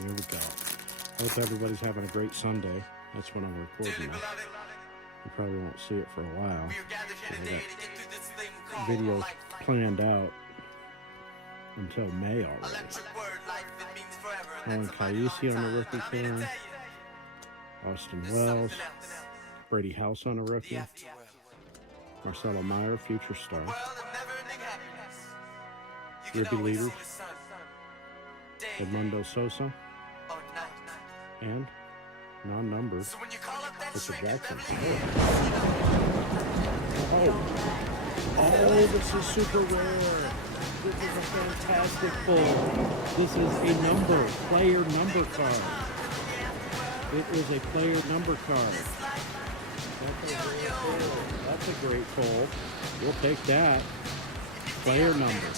Here we go. Hope everybody's having a great Sunday. That's when I'm recording this. You probably won't see it for a while. I got videos planned out until May already. Owen Caissie on the rookie team. Austin Wells. Brady House on a rookie. Marcelo Meyer, future star. Ruby Leaders. Edmundo Sosa. And non-numbered Richard Jackson. Oh, this is super rare. This is a fantastic pull. This is a player number card. It is a player number card. That's a great pull. We'll take that. Player number.